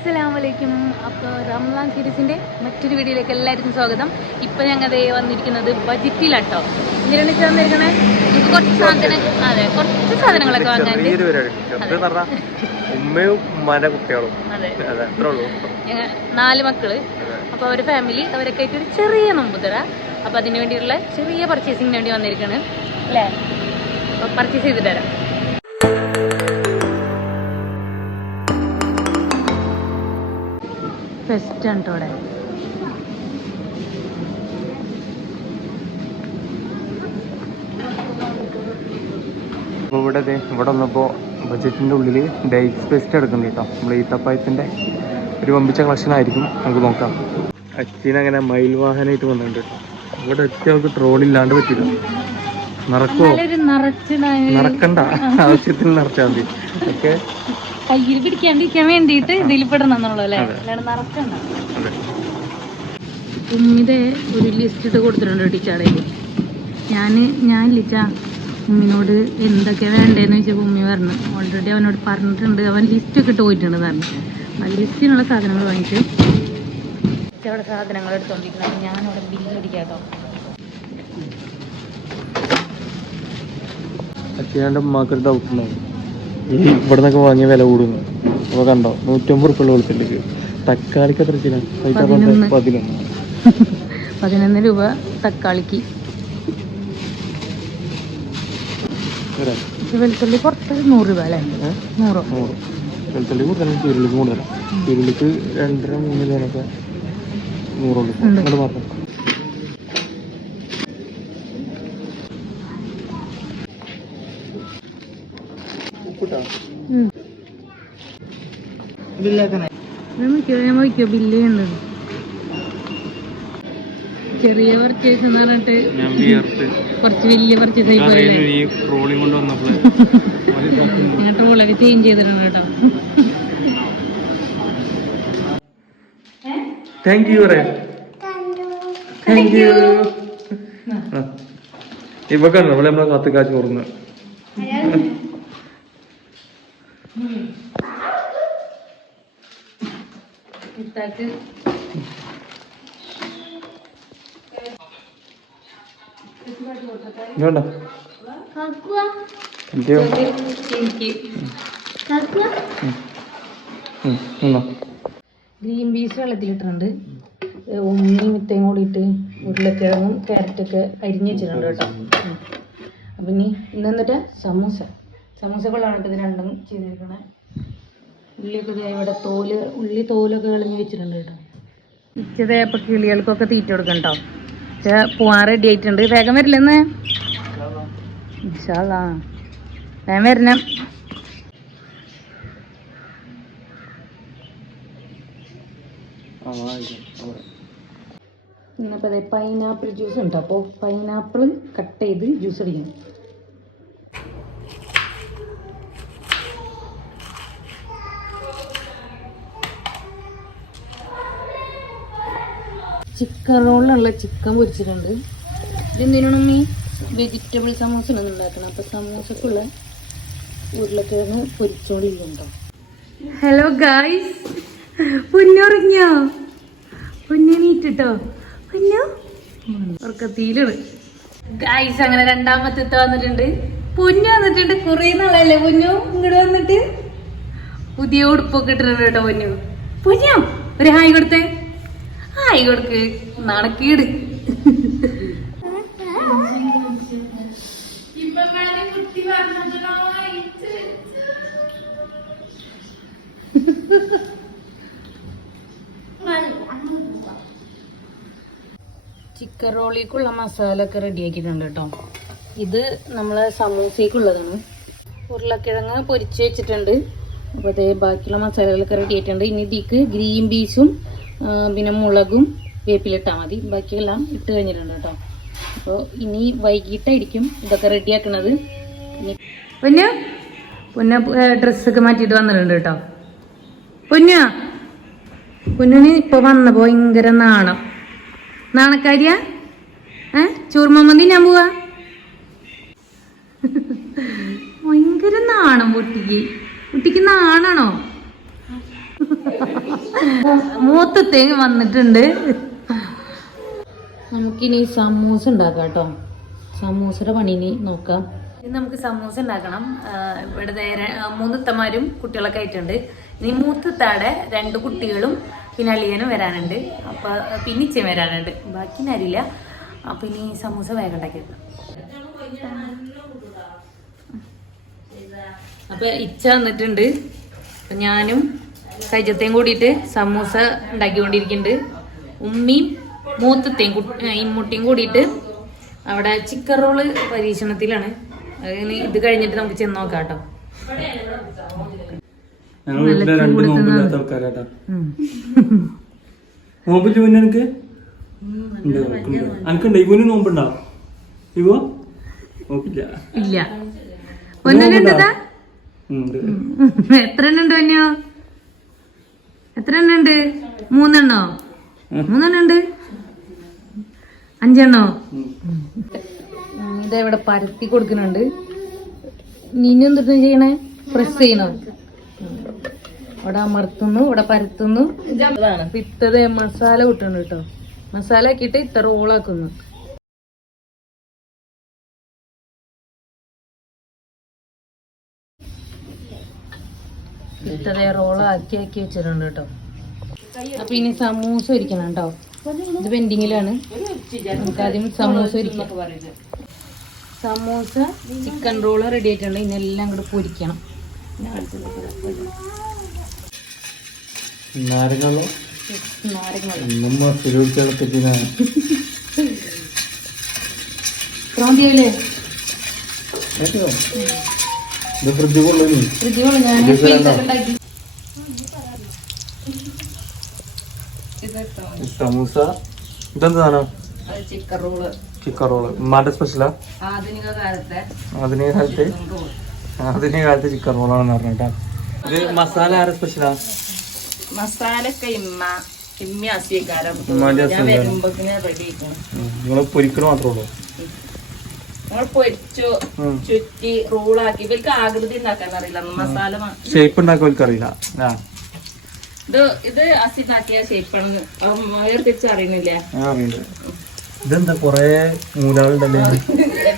അസ്സലാമലൈക്കും. അപ്പോൾ റംസാൻ സീരീസിൻ്റെ മറ്റൊരു വീഡിയോയിലേക്ക് എല്ലാവർക്കും സ്വാഗതം. ഇപ്പം ഞങ്ങൾ വന്നിരിക്കുന്നത് ബജറ്റിലാട്ടോ. എന്തിനാണ് വെച്ചാൽ വന്നിരിക്കണേ, നമുക്ക് കുറച്ച് സാധനങ്ങളൊക്കെ വാങ്ങാനുണ്ട്. ഉമ്മയും ഉമ്മാന്റെ കുട്ടികളും. അതെ, ഞങ്ങൾ 4 മക്കള്. അപ്പോൾ അവർ ഫാമിലി അവരൊക്കെ ആയിട്ട് ഒരു ചെറിയ നോമ്പ് തരാം. അപ്പോൾ അതിന് വേണ്ടിയുള്ള ചെറിയ പർച്ചേസിങ്ങിന് വേണ്ടി വന്നിരിക്കുകയാണ് അല്ലേ. അപ്പോൾ പർച്ചേസ് ചെയ്തിട്ട് തരാം. ഫെസ്റ്റാണ് കേട്ടോ അവിടെ. അപ്പോൾ ഇവിടെ വന്നപ്പോൾ ബഡ്ജറ്റിൻ്റെ ഉള്ളിൽ ഡേറ്റ്സ് ഫെസ്റ്റ് എടുക്കുന്നത് കേട്ടോ. നമ്മൾ ഈത്തപ്പായത്തിൻ്റെ ഒരു വമ്പിച്ച കളക്ഷൻ ആയിരിക്കും. നമുക്ക് നോക്കാം. അച്ഛനങ്ങനെ മയിൽ വാഹനമായിട്ട് വന്നിട്ടുണ്ട്. ഇവിടെ ഒറ്റ നമുക്ക് ട്രോളില്ലാണ്ട് പറ്റില്ല. നടക്കുമോ? നടക്കണ്ട, ആവശ്യത്തിന് നടച്ചാൽ മതി. ഓക്കെ, കയ്യിൽ പിടിക്കാണ്ടിരിക്കാൻ വേണ്ടിയിട്ട് ഇതിൽ പെടണം എന്നുള്ളൂ അല്ലേ, അല്ലാണ്ട് നടക്കണ്ട. ഉമ്മിയുടെ ഒരു ലിസ്റ്റ് ഇട്ട് കൊടുത്തിട്ടുണ്ട് ടീച്ചറേക്ക്. ഞാൻ ലിച്ചാ ഉമ്മിനോട് എന്തൊക്കെയാണ് വേണ്ടതെന്ന് ചോദിച്ചപ്പോൾ ഉമ്മി പറഞ്ഞു ഓൾറെഡി അവനോട് പറഞ്ഞിട്ടുണ്ട്, അവൻ ലിസ്റ്റൊക്കെ ഇട്ട് പോയിട്ടുണ്ട് പറഞ്ഞു. ആ ലിസ്റ്റിനുള്ള സാധനങ്ങൾ വാങ്ങിച്ച് അവിടെ സാധനങ്ങൾ എടുത്തോണ്ടിരിക്കുന്നത്. ഞാനവിടെ ബില്ല് അടിക്കാട്ടോ. അച്ഛൻ്റെ ഉമ്മാക്കൊരു ഡൗട്ട് ഉണ്ടാവും, ഈ ഇവിടെ നിന്നൊക്കെ വാങ്ങിയ വില കൂടുന്നു. അപ്പോൾ കണ്ടോ 150 ഉറുപ്പിക കൊടുത്തിട്ടുണ്ട്. തക്കാളിക്ക് എത്ര ചില 11 രൂപ തക്കാളിക്ക്. വെളുത്തുള്ളി പുറത്ത് 100 രൂപ അല്ലേ? 100 വെളുത്തുള്ളി കൂടുതലാണ്, ചീരുള്ളിക്ക് കൂടുതലാണ്. ചീരുള്ളിക്ക് 2-3 രൂപയൊക്കെ 100 ഉള്ളൂ. അങ്ങോട്ട് മാത്രം ബില്ല് ചെയ്യുന്നത്. ചെറിയ പർച്ചേസ് എന്ന് പറഞ്ഞിട്ട് കുറച്ച് വലിയ പർച്ചേസ് ആയി പോലെ ഞാൻ ട്രോളൊക്കെ ചേഞ്ച് ചെയ്തിട്ടുണ്ട് കേട്ടോ. ഇപ്പൊ കണ്ടോ നമ്മളെ കാത്തുക്കാ ചോർന്ന്. Green peas വെള്ളത്തിലിട്ടിട്ടുണ്ട്. ഉമ്മിയും മിത്തയും കൂടിയിട്ട് ഉരുളക്കിഴങ്ങും ക്യാരറ്റൊക്കെ അരിഞ്ഞ് വെച്ചിട്ടുണ്ട് കേട്ടോ. അപ്പം ഇനി എന്നിട്ട് സമൂസകളാണ് ഇത് രണ്ടും ചെയ്തിരിക്കണേ. ഉള്ളിയൊക്കെ ഇവിടെ ഉള്ളി തോലൊക്കെ കളഞ്ഞ് വെച്ചിട്ടുണ്ട് കേട്ടോ. ഇച്ചതേപ്പം കിളികൾക്കൊക്കെ തീറ്റ കൊടുക്കണം കേട്ടോ. പോവാൻ റെഡി ആയിട്ടുണ്ട്. വേഗം വരില്ലെന്ന് വേഗം വരണം. ഇങ്ങനെ ഇപ്പോൾ അതെ പൈനാപ്പിൾ ജ്യൂസ് ഉണ്ട്. അപ്പോൾ പൈനാപ്പിൾ കട്ട് ചെയ്ത് ജ്യൂസ് അടിക്കണം. ചിക്കൻ റോളിലുള്ള ചിക്കൻ പൊരിച്ചിട്ടുണ്ട്. ഇതെന്തിനാണ് ഈ വെജിറ്റബിൾ സമൂസയാണ് ഉണ്ടാക്കണം. അപ്പോൾ സമൂസക്കുള്ള ഉരുളക്കിഴങ്ങ് പൊരിച്ചോണ്ടിരിക്കുന്നുണ്ടോ. Hello guys, പൊന്നുറങ്ങിയോ? പൊന്നീറ്റിട്ടോ പൊന്നു ഉറക്കത്തിയിലാണ് ഗായ്സ്. അങ്ങനെ രണ്ടാമത്തെ വന്നിട്ടുണ്ട്. പൊന്നു വന്നിട്ടുണ്ട്. കുറേ നാളല്ലേ പൊന്നു ഇങ്ങോട്ട് വന്നിട്ട്. പുതിയ ഉടുപ്പൊക്കെ ഇട്ടിട്ടുണ്ട് കേട്ടോ പൊന്നു. പൊന്നു ഒരു ഹായ് കൊടുത്തേ. ഹായ് കൊടുക്ക്, നടക്കീട്. ചിക്കൻ റോളിക്കുള്ള മസാല ഒക്കെ റെഡി ആക്കിയിട്ടുണ്ട് കേട്ടോ. ഇത് നമ്മളെ സമൂസയ്ക്കുള്ളതാണ്. ഉരുളക്കിഴങ്ങ് പൊരിച്ച് വെച്ചിട്ടുണ്ട്. അപ്പോൾ അതേ ബാക്കിയുള്ള മസാലകളൊക്കെ റെഡി ആയിട്ടുണ്ട്. ഇനി ഇതിക്ക് ഗ്രീൻ പീസും പിന്നെ മുളകും വേപ്പിലിട്ടാൽ മതി. ബാക്കിയെല്ലാം ഇട്ട് കഴിഞ്ഞിട്ടുണ്ട് കേട്ടോ. അപ്പോൾ ഇനി വൈകിട്ടായിരിക്കും ഇതൊക്കെ റെഡിയാക്കണത്. പൊന്ന ഡ്രസ്സൊക്കെ മാറ്റിയിട്ട് വന്നിട്ടുണ്ട് കേട്ടോ. പൊന്നിന് ഇപ്പോൾ വന്നപ്പോൾ ഭയങ്കര നാണക്കാരിയാ. ചോർമ്മന്തി ഞാൻ പോവാ. ഭയങ്കര നാണം. കുട്ടിക്ക് നാണാണോ? മൂത്ത് തേങ്ങ വന്നിട്ടുണ്ട്. നമുക്കിനി സമൂസ ഉണ്ടാക്കാം കേട്ടോ. സമൂസയുടെ പണിനി നോക്കാം. ഇനി നമുക്ക് സമൂസ ഉണ്ടാക്കണം. ഇവിടെ 3 ഇത്തമാരും കുട്ടികളൊക്കെ ആയിട്ടുണ്ട്. ഇനി മൂത്തത്താടെ 2 കുട്ടികളും പിന്നെ അളിയനും വരാനുണ്ട്. അപ്പോൾ പിന്നെ ഇച്ചയും വരാനുണ്ട്. ബാക്കി അറിയില്ല. അപ്പം ഇനി സമൂസ വേഗം ഉണ്ടാക്കിയത്. അപ്പം ഇച്ച വന്നിട്ടുണ്ട്. ഞാനും കൈജത്തേയും കൂടിയിട്ട് സമൂസ ഉണ്ടാക്കിക്കൊണ്ടിരിക്കുന്നുണ്ട്. ഉമ്മയും മൂത്തത്തേയും ഇമ്മുട്ടിയും കൂടിയിട്ട് അവിടെ ചിക്കൻ റോള് പരീക്ഷണത്തിലാണ്. അതിന് ഇത് കഴിഞ്ഞിട്ട് നമുക്ക് ചെന്ന് നോക്കാം കേട്ടോ. നോമ്പില്ല പിന്നെ എനിക്ക് എനിക്കുണ്ട്. ഇവന് നോമ്പുണ്ടോ? ഇവോ നോക്കില്ല. ഇല്ല. എത്ര എണ്ണം ഉണ്ട് പൊന്നോ? എത്ര എണ്ണം ഉണ്ട്? 3 എണ്ണോ? 3 എണ്ണം ഉണ്ട്. 5 എണ്ണോ? ഇതെവിടെ പരത്തി കൊടുക്കുന്നുണ്ട്. നീനും എന്തിട്ട് ചെയ്യണേ? പ്രസ് ചെയ്യണോ? ഇവിടെ അമർത്തുന്നു, ഇവിടെ പരത്തുന്നു. ഇത്തത് മസാല കൂട്ടുന്നു കേട്ടോ. മസാല ആക്കിയിട്ട് ഇത്ര റോളാക്കുന്നു. ഇത്ര റോളാക്കി വെച്ചിട്ടുണ്ട് കേട്ടോ. അപ്പൊ ഇനി സമൂസ ഒരിക്കണം കേട്ടോ. ഇത് പെൻഡിങ്ങിലാണ്. നമുക്ക് ആദ്യം സമൂസ ഒരിക്കാം. സമൂസ ചിക്കൻ റോള് റെഡി ആയിട്ടുണ്ട്. ഇന്നെല്ലാം കൂടെ പൊരിക്കണം. നാരങ്ങളോ? സമൂസ ഇതെന്താണോ? Chicken roll. ഉമ്മാന്റെ സ്പെഷ്യലാ? ആധുനിക കാലത്ത് ചിക്കൻ റോളാണെന്ന് പറഞ്ഞിട്ടാ. ഇത് മസാല ആരെ സ്പെഷ്യലാ? നിങ്ങള് പൊരിക്കണ മാത്രമേ ഉള്ളൂ? ചുറ്റി റോളാക്കി. ഇവർക്ക് ആകൃതി ഉണ്ടാക്കാൻ അറിയില്ല. മസാല ഷേപ്പ് ഉണ്ടാക്കാൻ അറിയില്ല. ഇത് അസിനാക്കിയ ഷേപ്പാണ്. തിരിച്ചറിയുന്നില്ലേ? ഇതെന്താ കൊറേ മൂലകളുണ്ടല്ലേ?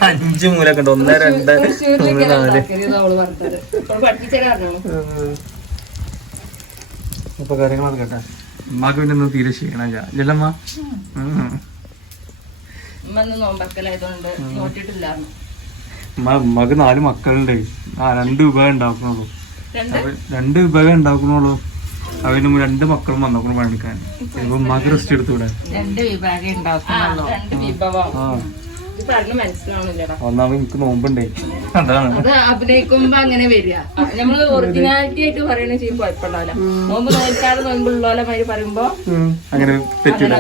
5 മൂലൊക്കെ ഉണ്ട്. 1 2 3 4. ഇപ്പൊ കാര്യങ്ങൾ നടക്കട്ടെ. ഉമ്മാക്ക് പിന്നെ ഒന്നും തീരെ ക്ഷീണമില്ല. ഇല്ലമ്മ? ഉമ്മക്ക് 4 മക്കളുണ്ട്. 2 വിഭവം ഉണ്ടാക്കണുള്ളൂ. 2 വിഭവം ഉണ്ടാക്കണുള്ളൂ. അവന് 2 മക്കളും വന്നോക്കണം പണിക്കാൻ. ഇപ്പൊ ഉമ്മാക്ക് റെസ്റ്റ് എടുത്തൂടെ? 2 വിഭാഗം ഒന്നാമത് എനിക്ക് നോമ്പുണ്ടേ. അതാണ് അഭിനയിക്കുമ്പോ അങ്ങനെ വരിക. നമ്മള് ഒറിജിനാലിറ്റി ആയിട്ട് പറയണ ചെയ്യും കുഴപ്പമുണ്ടാവില്ല. നോമ്പ് നോക്കാതെ നോമ്പുള്ളോലെ മാതിരി പറയുമ്പോ അങ്ങനെ തെറ്റും.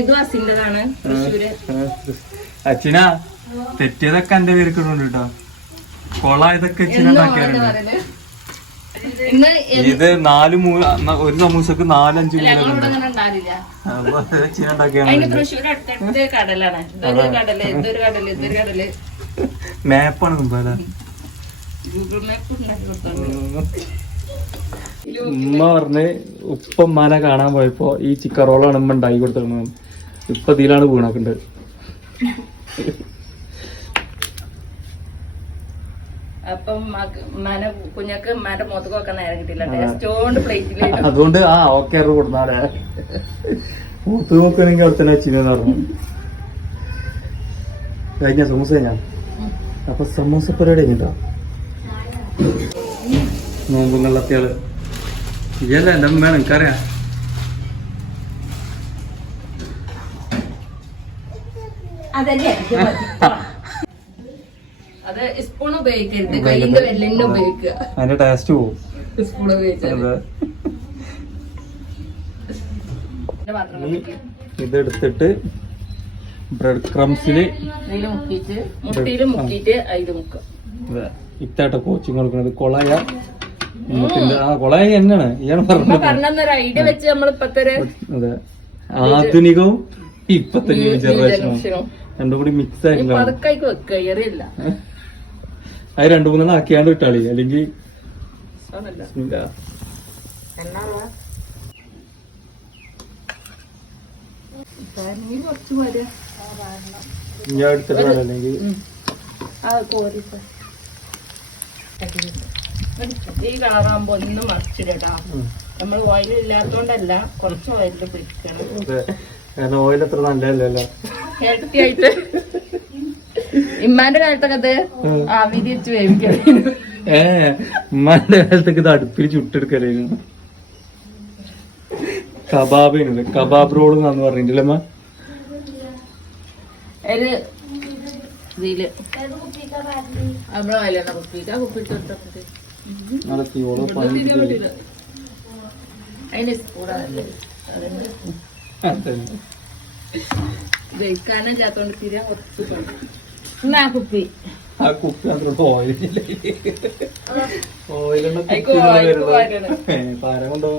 ഇത് അസിന്റേതാണ്. തൃശ്ശൂര് അച്ഛന തെറ്റിയതൊക്കെ എന്റെ പേര് കിട്ടുന്നുണ്ട് കേട്ടോ. കൊളായതൊക്കെ അച്ഛന ഉണ്ടാക്കിയാറുണ്ട്. ഇത് 4 ഒരു സമൂസക്ക് 4-5 മേപ്പാണ് മുമ്പ്. ഉമ്മ പറഞ്ഞ് ഉപ്പമ്മാനെ കാണാൻ പോയപ്പോ ഈ ചിക്കൻ റോളാണ് ഉമ്മ ഉണ്ടാക്കി കൊടുത്തിരുന്നത്. ഇപ്പൊ ഇതിലാണ് വീണാക്കുണ്ട്. അതുകൊണ്ട് ഓക്കെ കൊടുന്നാലേ മൂത്ത് നോക്കുകയാണെങ്കിൽ അവിടെ തന്നെ വെച്ചിരുന്നു പറഞ്ഞു. കഴിഞ്ഞ സമൂസ കഴിഞ്ഞാ? അപ്പൊ സമൂസ പരിപാടി കഴിഞ്ഞിട്ടോ? നോമ്പും കള്ളത്തിയാള് ഇയല്ല എന്റെ അമ്മയാണ്, എനിക്കറിയാം. അതിന്റെ ടേസ്റ്റ് പോവും. ഇതെടുത്തിട്ട് ബ്രെഡ് ക്രംസില് ഇത്താട്ട കോച്ചിങ് കൊടുക്കണത്. കൊളായ കൊളായ തന്നെയാണ് ഇയാൾ പറഞ്ഞത്. അതെ, ആധുനികവും ഇപ്പത്തെ ജനറേഷനും രണ്ടും കൂടി മിക്സ് ആയിട്ടുള്ള അത് 2-3 ആക്കിയാണ്ട് വിട്ടാളി. അല്ലെങ്കിൽ കുറച്ച് പോരാ ഞാൻ എടുത്തിട്ട് അല്ലെങ്കിൽ ഈ കളറാകുമ്പോ ഒന്നും മറിച്ചിടട്ടാ. നമ്മൾ ഓയിൽ ഇല്ലാത്തോണ്ടല്ല, കുറച്ച് ഓയിലിൽ പിടിക്കണം. കാരണം ഓയിൽ അത്ര നല്ലതല്ലല്ലോ. ഹെൽത്തി ആയിട്ട് ഇമ്മാന്റെ കാലത്തൊക്കെ അത് ആവിരി വെച്ച് വേവിക്കണം. ഉമ്മാന്റെ കാലത്തൊക്കെ ഇത് അടുപ്പിൽ ചുട്ടെടുക്കലായിരുന്നു. കബാബിനുണ്ട്, കബാബ് റോൾ എന്നാന്ന് പറഞ്ഞിട്ടില്ല അമ്മ. ഒരു ഇതില് നമ്മളെ വയലാണ് കുപ്പിക്ക കുപ്പിട്ട് അതിന് സ്പൂണല്ലേ ജയിക്കാനില്ലാത്തോണ്ട് തീരെ ഒത്തുകൊണ്ട് ആ കുപ്പി ആ കുപ്പി അത്ര ഓയിലുണ്ടോ പാരം കൊണ്ടോ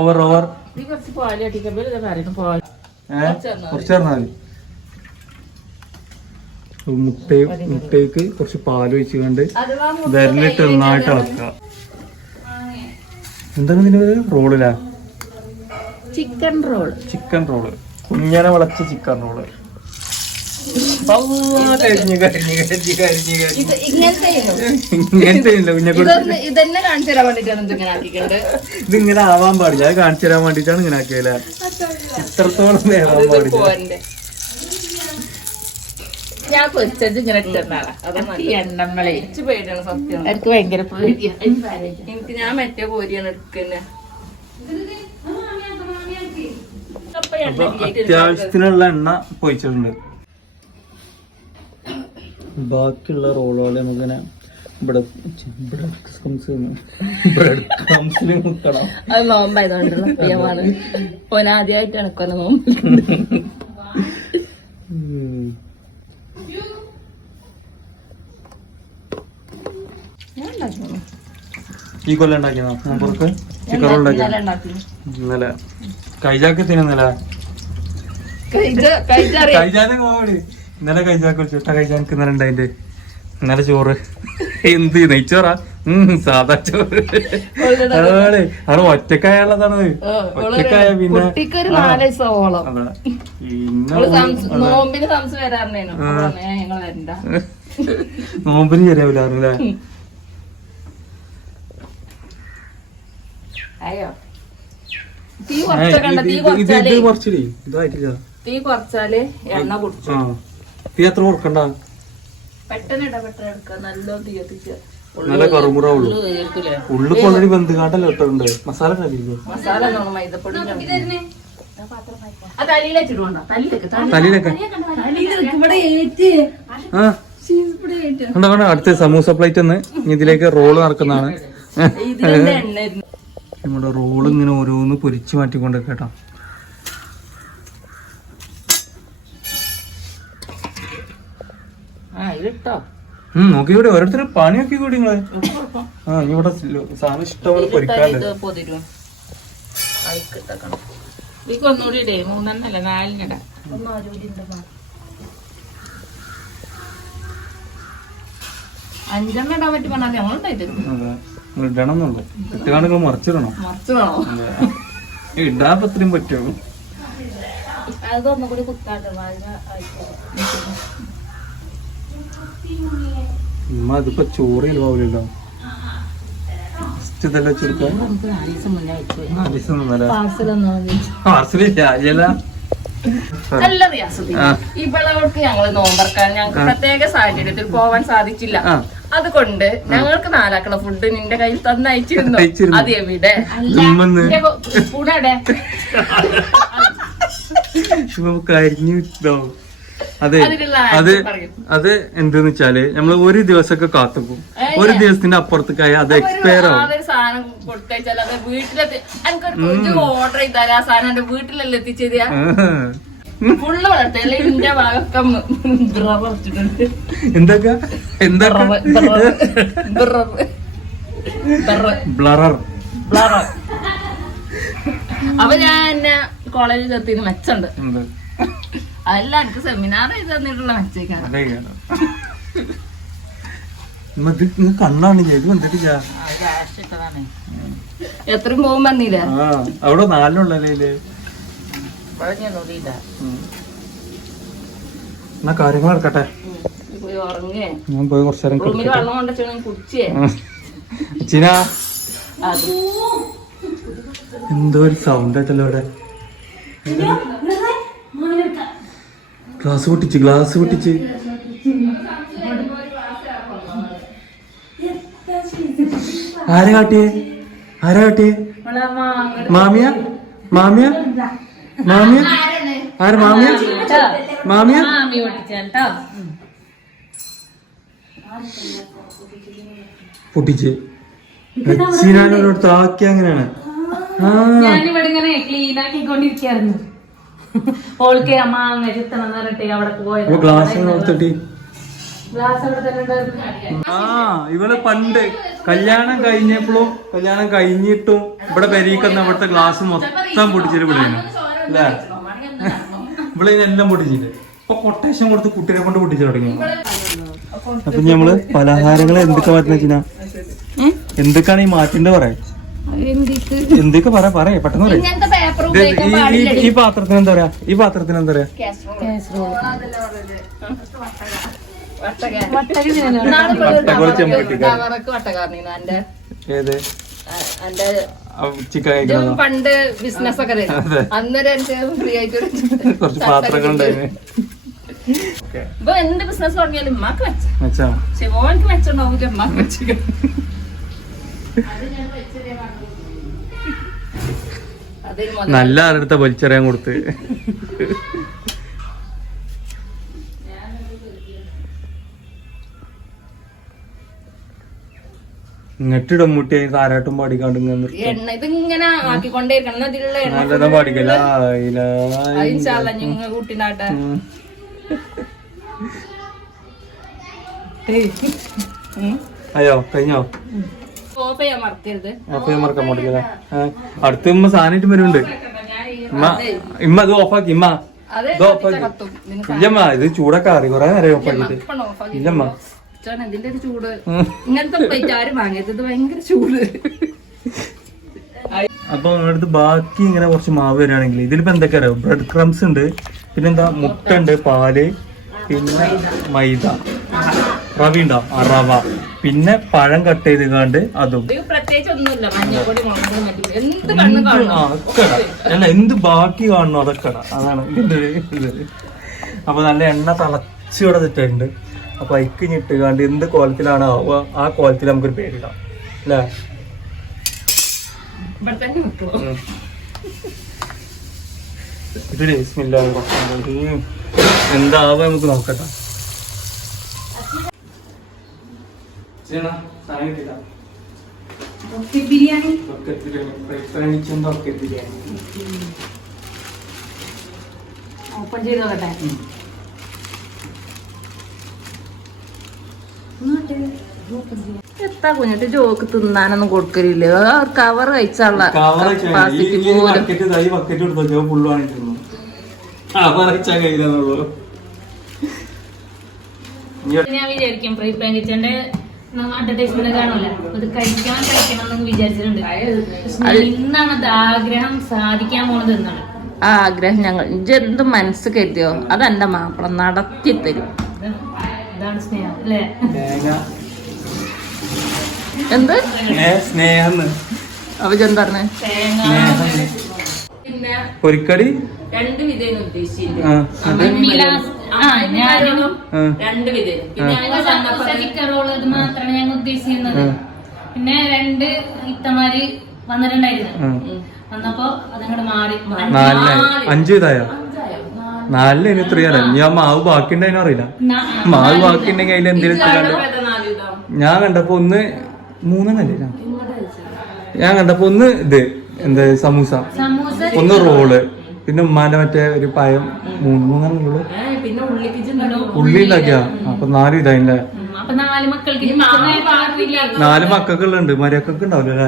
ഓവർ ഓവർ നീ കുറച്ച് പാല് അടിക്കുമ്പോൾ ഇതാ പറയുന്നു പാല് കുറച്ച് തന്നാൽ മുട്ടയ്ക്ക് കുറച്ച് പാല് ഒഴിച്ചുകൊണ്ട് വിരലിട്ട് നന്നായിട്ട് ഇളക്കുക. എന്താണ് ഇതിന് റോളിലാ? Chicken roll. ചിക്കൻ റോള്, കുഞ്ഞനെ വളച്ച ചിക്കൻ റോള്. ഇതന്നെ കാണിച്ചു തരാൻ വേണ്ടിട്ടാണ് ഇങ്ങനെ ആക്കിക്കണ്ട്. ഇതിങ്ങനെ ആവാൻ പാടില്ല, അത് കാണിച്ചു തരാൻ വേണ്ടിട്ടാണ് ഇങ്ങനെ ആക്കിയല്ല. ഇത്രത്തോളം വേവാൻ പാടില്ല. ഞാൻ പൊരിച്ചത് ഇങ്ങനെ എണ്ണമ്മളെ പേടിയാണ് സത്യം. എനിക്ക് ഭയങ്കര പേടിയാണ്. എനിക്ക് ഞാൻ മറ്റേ പോരിയാണ് എടുക്കുന്നത്. അത്യാവശ്യത്തിനുള്ള എണ്ണ പൊയിച്ചിട്ടുണ്ട്. ബാക്കിയുള്ള റോളുകൾ നമുക്കിങ്ങനെ മുക്കണം. അത് നോമ്പായതുകൊണ്ടുള്ള പ്രിയമാണ്. ഓനാദ്യമായിട്ട് എനക്കൊല്ല നോമ്പ്. ഈ കൊല്ലം ഉണ്ടാക്കിയതാ നോമ്പുറക്ക് ചിക്കൻ റോൾ ഉണ്ടാക്കിയ ഇന്നലെ കൈജാക്ക് തിന്നല കൈജാനെ കോമഡി. ഇന്നലെ കൈജാക്ക് വിളിച്ചു കൈജാക്ക് ഇന്നലെ ഉണ്ടായിന്റെ. ഇന്നലെ ചോറ് എന്ത് നെയ്ച്ചോറാ? സാധാ ചോറ്. അതാണ് അത് ഒറ്റക്കായുള്ളതാണ്. ഒറ്റക്കായ പിന്നെ നോമ്പിന് ശരിയാവില്ലായിരുന്നല്ലേ? തീ കുറച്ചാലേ ഇതായിട്ടില്ല. തീ കുറച്ചാല് എണ്ണ കുടിച്ചു. തീ എത്ര കൊടുക്കണ്ട? പെട്ടെന്ന് ഇടപെട്ടെന്ന് എടുക്കുക. നല്ല തീ എത്തിക്കുക. നല്ല കറുമുറ ഉള്ളു. ഉള്ളു കൊള്ളി ബന്ധുക്കാണ്ടല്ലോ ഇട്ടുണ്ട്. മസാല കഴിയില്ലേ? മസാല മൈദപ്പൊടി അടുത്ത സമൂസ പ്ലേറ്റ് ഒന്ന് ഇതിലേക്ക് റോള് നടക്കുന്നതാണ്. നമ്മുടെ റോള് ഇങ്ങനെ ഓരോന്ന് പൊരിച്ചു മാറ്റിക്കൊണ്ടൊക്കെ കേട്ടോ. നോക്കി കൂടി ഓരോരുത്തർ പണിയൊക്കെ കൂടി നിങ്ങള്. ഇവിടെ സാധനം ഇഷ്ടംപോലെ പൊരിക്കാണ്ട്. ഒന്നുകൂടി ഇടേ, 3 4 5 ഇടാൻ പറ്റി പറഞ്ഞാൽ ഞങ്ങളുണ്ടായിരുന്നു. ഇടണമെന്നുള്ളു. ഇട്ടുകാണ്ട് നിങ്ങൾ മറിച്ചിടണം. ഇടാൻ പത്രയും പറ്റുമോ? അതൊന്നുകൂടി കുത്താണ്ട് അതിപ്പോ ചോറ് ചിലവാവില്ലല്ലോ. നല്ല ഇവളോട്ട് ഞങ്ങള് നോമ്പറക്കാൻ ഞങ്ങൾക്ക് പ്രത്യേക സാഹചര്യത്തിൽ പോവാൻ സാധിച്ചില്ല. അതുകൊണ്ട് ഞങ്ങൾക്ക് 4 ആക്കണ ഫുഡ് നിന്റെ കയ്യിൽ തന്നയച്ചിരുന്നു. അത് എവിടെ? അതെ അത് എന്തെന്ന് വെച്ചാല് നമ്മള് ഒരു ദിവസമൊക്കെ കാത്തുപോകും. ഒരു ദിവസത്തിന്റെ അപ്പുറത്തേക്കായ അത് എക്സ്പയർ ആവും. സാധനം കൊടുത്തയച്ചാൽ അത് വീട്ടിലെത്തി എനിക്കൊരു ഓർഡർ ചെയ്താൽ ആ സാധനം എന്റെ വീട്ടിലല്ലേ എത്തിച്ചേരാ. ഫുള്ള് വളർത്തല്ലേ ഇതിന്റെ ഭാഗമൊക്കെ എന്തൊക്കെ അപ്പൊ ഞാൻ എന്നെ കോളേജിൽ ചേർത്തിന് മെച്ചുണ്ട്. അതല്ല എനിക്ക് സെമിനാർ ചെയ്ത് തന്നിട്ടുള്ള മെച്ചേക്കാണ്. കണ്ണാണ് ഇത് വന്നിട്ടില്ല. എത്രയും പോകും വന്നില്ല. ആ അവിടെ 4 എന്നാ കാര്യങ്ങൾ നടക്കട്ടെ. പോയി ഉറങ്ങേ. ഞാൻ പോയി കുറച്ചു നേരം റൂമിൽ വെള്ളം കൊണ്ടുവച്ചാ കുടിച്ചേ. ചീന എന്തോ ഒരു സൗണ്ട് ആയിട്ടല്ലോ ഇവിടെ. ഗ്ലാസ് പൊട്ടിച്ച് ആരാ കാട്ടിയേ? മാമിയ ആര്? മാമിയ പൊട്ടിച്ച് ചീനാനോട് താക്കി അങ്ങനെയാണ്. ഞാനിവിടെ ഇങ്ങനെ ക്ലീൻ ആക്കിക്കൊണ്ടിരിക്കായിരുന്നു. ഓൾക്ക് മാങ്ങ ചിത്തണം പറഞ്ഞിട്ട് അവിടെ പോയത്. ഗ്ലാസ് കൊടുത്തിട്ട് ഗ്ലാസ് അവിടെ തന്നെ ഉണ്ടായിരുന്നു. ഇവള് പണ്ട് കല്യാണം കഴിഞ്ഞിട്ടും ഇവിടെ പെരീക്കുന്ന ഇവിടുത്തെ ഗ്ലാസ് മൊത്തം പൊട്ടിച്ചിട്ട് വിളിയാണ് അല്ലേ? ഇവിടെ എല്ലാം പൊട്ടിച്ചിട്ട് ഇപ്പൊ കൊട്ടേഷൻ കൊടുത്ത് കുട്ടിനെ കൊണ്ട് പൊട്ടിച്ചു തുടങ്ങി. അപ്പൊ നമ്മള് പലഹാരങ്ങൾ എന്തൊക്കെ മാറ്റുന്ന വെച്ചാ എന്തൊക്കെയാണ് ഈ മാറ്റിന്റെ പറയാ? എന്തൊക്കെ പറയാ പെട്ടെന്ന് പറയാം. ഈ പാത്രത്തിന് എന്താ പറയാ? ഏത് ചിക്കൻ പണ്ട് ബിസിനസ് ഒക്കെ അന്നേരം ഫ്രീ ആയിട്ട് കുറച്ച് പാത്രങ്ങളുണ്ടായിരുന്നു. ഇപ്പൊ എന്ത് ബിസിനസ് തുടങ്ങിയാലും ഉമ്മാക്ക് മെച്ചം. മോനക്ക് മെച്ചുണ്ടാവും, ഉമ്മാക്ക് മെച്ച. നല്ല ആരുടെ വലിച്ചെറിയാൻ കൊടുത്ത് ഇങ്ങട്ടിടും മുട്ടി താരാട്ടും പാടിക്കാണ്ട് എണ്ണ ഇതിങ്ങനെ ആക്കിക്കൊണ്ടേയിരിക്കണം. ഇതിലുള്ള നല്ലതാ പാടിക്കല. കൂട്ടിനാട്ടെ അയ്യോ കഴിഞ്ഞോ? ഓഫ് ചെയ്യാൻ മറക്കരുത്. ഓഫ് ചെയ്യാൻ മറക്കാൻ പാടില്ല. അടുത്ത് ഉമ്മ സാധനമായിട്ട് വരുന്നുണ്ട്. ഇമ്മ ഇത് ഓഫാക്കി. ഇമ്മ ഇത് ഓഫാക്കി. ഇല്ലമ്മ ഇത് ചൂടൊക്കെ അറിയും. കൊറേ നേരം ഓഫാക്കിട്ട്. ഇല്ലമ്മ ഇതിന്റെ ഒരു ചൂട് ഇങ്ങനത്തെ പ്ലേറ്റ് ആരും വാങ്ങിയത്. ഇത് ഭയങ്കര ചൂട്. അപ്പൊ അടുത്ത് ബാക്കി ഇങ്ങനെ കുറച്ച് മാവ് വരികയാണെങ്കിൽ ഇതിലിപ്പോ എന്തൊക്കെ അറിയാം? ബ്രെഡ് ക്രംസ് ഉണ്ട്, പിന്നെന്താ മുട്ട ഉണ്ട്, പാല്, പിന്നെ മൈദ, റവ ഉണ്ടോ? റവ, പിന്നെ പഴം കട്ട് ചെയ്ത് കാണ്ട് അതും. പ്രത്യേകിച്ച് ഒന്നുമില്ല. മഞ്ഞപ്പൊടി, അല്ല എന്ത് ബാക്കി കാണണോ അതൊക്കെ അതാണ് ഇതിന്റെ ഇത്. അപ്പൊ നല്ല എണ്ണ തിളച്ചിവിടെ തെറ്റുണ്ട്. അപ്പൊ അയക്ക് ഞിട്ടുകാണ്ട് എന്ത് കോലത്തിലാണ് ആ കോലത്തിൽ നമുക്കൊരു പേരിടാം അല്ലേ? ഇത് എന്താവാ നമുക്ക് നോക്കട്ടെ. ബിരിയാണി ഓപ്പൺ ചെയ്ത് നോക്കട്ടെ. എത്താ കുഞ്ഞിട്ട് ജോക്ക് തിന്നാനൊന്നും കൊടുക്കലില്ല. കവർ കഴിച്ചുള്ള ഞാൻ വിചാരിക്കും ഫ്രൈ പാൻ കിച്ചന്റെ അഡ്വർടൈസ്മെന്റ് കാണൂല, അത് കഴിക്കണം എന്ന് വിചാരിച്ചിട്ടുണ്ട്. ഇന്നാണ് അത് ആഗ്രഹം സാധിക്കാൻ പോണത് എന്നാണ്. ആ ആഗ്രഹം ഞങ്ങൾ എന്ത് മനസ്സ് കരുതിയോ അതെന്റെ മാപ്പിള നടത്തി തരും. ഇതാണ് സ്നേഹം അല്ലേ? എന്ത് സ്നേഹം അവജെന്താ പറഞ്ഞേ? പൊരിക്കടി 2 വിധേന ഉദ്ദേശിച്ചിട്ടുണ്ട്. 2 വിധേന. ചിക്കൻ റോള് ഇത് മാത്രമാണ് ഞങ്ങൾ ഉദ്ദേശിക്കുന്നത്. പിന്നെ 2 ഇത്തമാര് വന്നിട്ടുണ്ടായിരുന്നു. വന്നപ്പോ അതങ്ങോട്ട് മാറി 5 ഇതായോ? 4 ഇനി 3 അറിയാം. ഞാൻ മാവ് ബാക്കി ഉണ്ടായിനോ അറിയില്ല. മാവ് ബാക്കി ഉണ്ടെങ്കിൽ അതിൽ എന്തെങ്കിലും ഞാൻ കണ്ടപ്പോ 1 3 ഞാൻ കണ്ടപ്പോ 1 ഇത് എന്താ സമൂസ, 1 റോള്, പിന്നെ ഉമ്മാന്റെ മറ്റേ ഒരു പഴം 3 ഉള്ളി ഉണ്ടാക്കിയ. അപ്പൊ 4 ഇതായില്ലേ? 4 മക്കൾക്കുള്ളുണ്ട്. മരിയക്കൊക്കെ ഉണ്ടാവില്ല.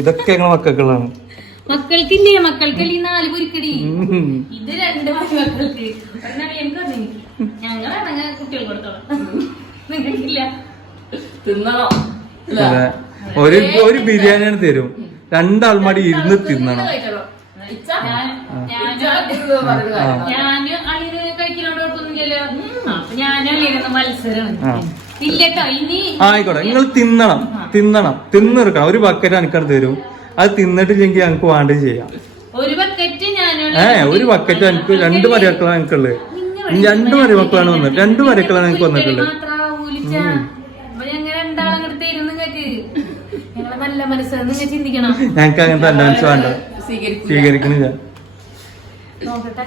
ഇതൊക്കെ ഞങ്ങളെ മക്കൾക്കുള്ളതാണ്. മക്കൾക്കില്ലേ മക്കൾക്കല്ലേ 4 പൊരിക്കടി ഇത് 2 മക്കൾക്ക് ഞങ്ങളാണെങ്കിൽ കുട്ടികൾ കൊടുത്തോളാം നിങ്ങൾക്കില്ല തിന്നണോ അതെ ഒരു ബിരിയാണിയാണ് തരും 2 ആൾമാടി ഇരുന്ന് തിന്നണം. ഞാന് അളിന് കഴിക്കലോണ്ട് കുഴപ്പമൊന്നുമില്ലല്ലോ. അപ്പൊ ഞാനും അളിയിരുന്ന മത്സരമാണ് ഇല്ലട്ടോ ഇനി. ആയിക്കോട്ടെ നിങ്ങൾ തിന്നണം തിന്നെടുക്കണം. ഒരു ബക്കറ്റ് എനിക്കത് തരും. അത് തിന്നിട്ടില്ലെങ്കിൽ ഞങ്ങക്ക് വേണ്ടത് ചെയ്യാം. ഒരു ബക്കറ്റ് ഒരു ബക്കറ്റ് എനിക്ക് 2 മരക്കളാണ് എനിക്കുള്ളത്. 2 മരമക്കളാണ് വന്നത്. 2 മരക്കളാണ് എനിക്ക് വന്നിട്ടുള്ളത്. ഞങ്ങക്ക് അങ്ങനത്തെ അഡ്വാൻസ് വേണ്ട സ്വീകരിക്കണില്ല. നോക്കട്ടെ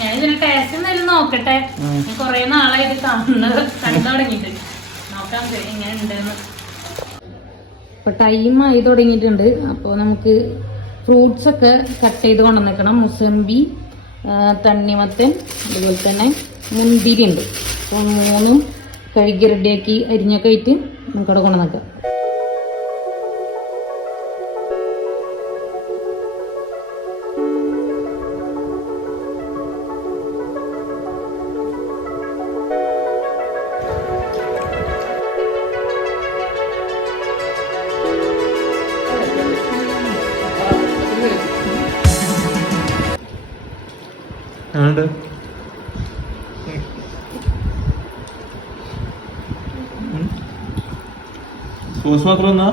ഞാനിതിന് ടേസ്റ്റ് എന്തായാലും നോക്കട്ടെ. കൊറേ നാളായിട്ട് കണ്ടു തുടങ്ങിട്ട് നോക്കാം എങ്ങനെ ഉണ്ടെന്ന്. ഇപ്പൊ ടൈം ആയി തുടങ്ങിയിട്ടുണ്ട്. അപ്പോൾ നമുക്ക് ഫ്രൂട്ട്സ് ഒക്കെ കട്ട് ചെയ്ത് കൊണ്ടുവന്നേക്കണം. മുസമ്പി, തണ്ണിമത്തൻ, അതുപോലെ തന്നെ മുന്തിരി ഉണ്ട്. അപ്പോൾ 3 കഴുകി റെഡിയാക്കി അരിഞ്ഞൊക്കെ ആയിട്ട് നമുക്കവിടെ കൊണ്ടുവന്നേക്കാം. സോസ് മാത്രം എന്നാ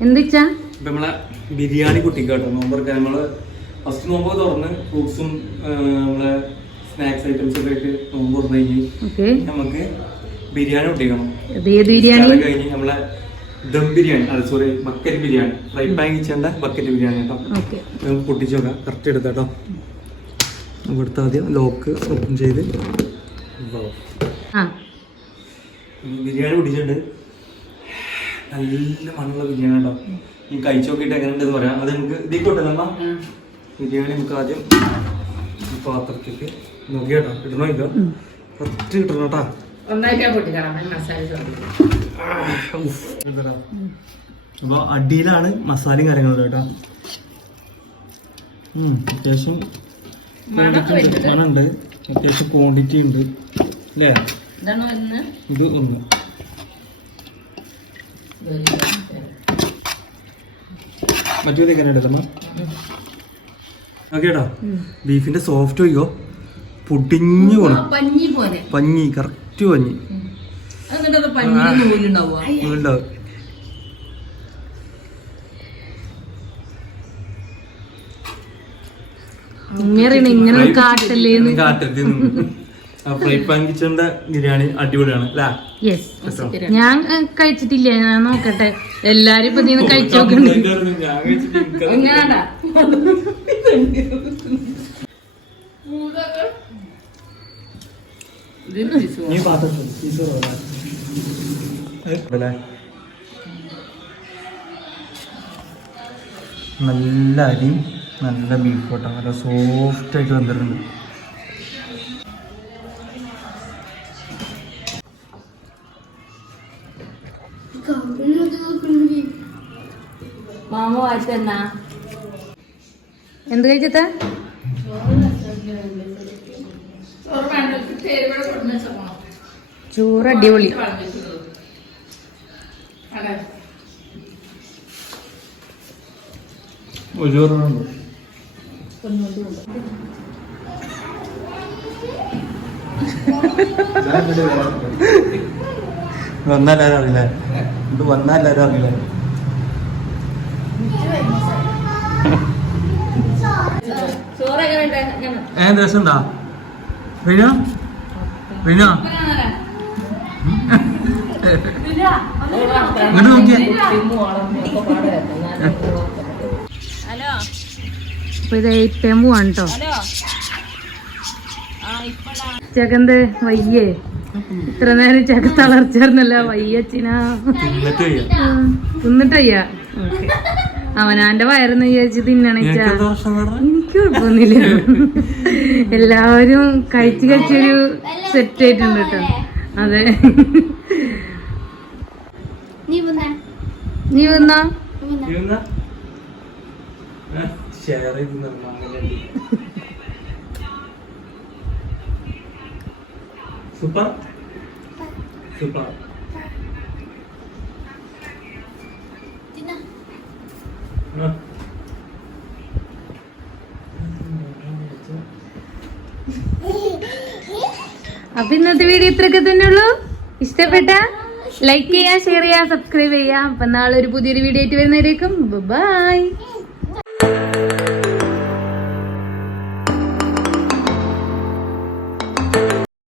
എന്താ നമ്മളെ ബിരിയാണി കുട്ടിക്കാട്ടോ നോമ്പൊക്കെ നമ്മള് ഫസ്റ്റ് നോമ്പ് തുറന്ന് ഫ്രൂട്ട്സും നമ്മളെ സ്നാക്സ് ഐറ്റംസ് ഒക്കെ ആയിട്ട് നോമ്പ് തുറന്നു കഴിഞ്ഞ് നമുക്ക് ബിരിയാണി പൊട്ടിക്കണം. കഴിഞ്ഞ് നമ്മളെ dum biryani sorry bucket biryani fry pan കിച്ചണ്ട ബക്കറ്റ് ബിരിയാണി കേട്ടോ. നമുക്ക് പൊട്ടിച്ച് നോക്കാം. കറക്റ്റ് എടുത്താട്ടോ. ഇവിടുത്തെ ആദ്യം ലോക്ക് ഓപ്പൺ ചെയ്ത് ബിരിയാണി പൊട്ടിച്ചിട്ടുണ്ട്. നല്ല മണ്ണുള്ള ബിരിയാണി കേട്ടോ. ഈ കഴിച്ചു നോക്കിയിട്ട് എങ്ങനെ ഉണ്ടെന്ന് പറയാം. അത് നമുക്ക് ഇതിക്കോട്ടെ നമ്മ ബിരിയാണി നമുക്ക് ആദ്യം പാത്രത്തിലേക്ക് നോക്കി കേട്ടോ. ഇടണോ ഇല്ല കറക്റ്റ് കിട്ടണം കേട്ടാ. അപ്പൊ അടിയിലാണ് മസാലയും കാര്യങ്ങളും കേട്ടോ. അത്യാവശ്യം മണമുണ്ട്. അത്യാവശ്യം ക്വാണ്ടിറ്റി ഉണ്ട് അല്ലേ? ഇത് 1 മറ്റേ എങ്ങനെ എടുക്കണം ഓക്കേട്ടാ. ബീഫിന്റെ സോഫ്റ്റ് ഒയ്യോ പൊടിഞ്ഞു പോണം. പഞ്ഞി കറക്റ്റ് പഞ്ഞി ഉണ്ടാവും. ഇങ്ങനെ കാട്ടല്ലേ കാട്ടത്തിൽ ഫ്രൈ പാൻ കിച്ചന്റെ ബിരിയാണി അടിപൊളിയാണ് അല്ലേ? ഞാൻ കഴിച്ചിട്ടില്ല. ഞാൻ നോക്കട്ടെ. എല്ലാരും ഇപ്പൊ ഇതിന്ന് കഴിച്ചു നോക്കണ്ടേ? നല്ല അരിയും നല്ല ബീഫ് കേട്ടോ. നല്ല സോഫ്റ്റ് ആയിട്ട് വന്നിട്ടുണ്ട്. മാമ വായിച്ചെന്നാ എന്ത് കഴിച്ചത്ത ചോറ് അടിപൊളി. വന്നാലും അറിയില്ല. ഇത് വന്നാലും അറിയില്ല. രസമുണ്ടാ വീണ വീണ ഇങ്ങോട്ട് നോക്കിയേ. അപ്പൊ ഇത് ഏറ്റവും പോവാണ് കേട്ടോ. ചെകന്ത് വയ്യേ ഇത്ര നേരം ചെക തളർച്ചല്ല വയ്യച്ചിനാ തിന്നിട്ട് വയ്യ. അവനാന്റെ വയറെന്ന് വിചാരിച്ച് തിന്നണിച്ചാ എനിക്ക് കുഴപ്പമൊന്നുമില്ല. എല്ലാവരും കഴിച്ച് കഴിച്ചൊരു സെറ്റ് ആയിട്ടുണ്ട് കേട്ടോ. അതെ, നീ വന്നാ സൂപ്പർ സൂപ്പർ. അപ്പൊ ഇന്നത്തെ വീഡിയോ ഇത്രയൊക്കെ തന്നെ ഉള്ളൂ. ഇഷ്ടപ്പെട്ട ലൈക്ക് ചെയ്യാ, ഷെയർ ചെയ്യാ, സബ്സ്ക്രൈബ് ചെയ്യാ. അപ്പൊ നാളെ ഒരു പുതിയൊരു വീഡിയോ ആയിട്ട് വരുന്നവരേക്കും ബൈ.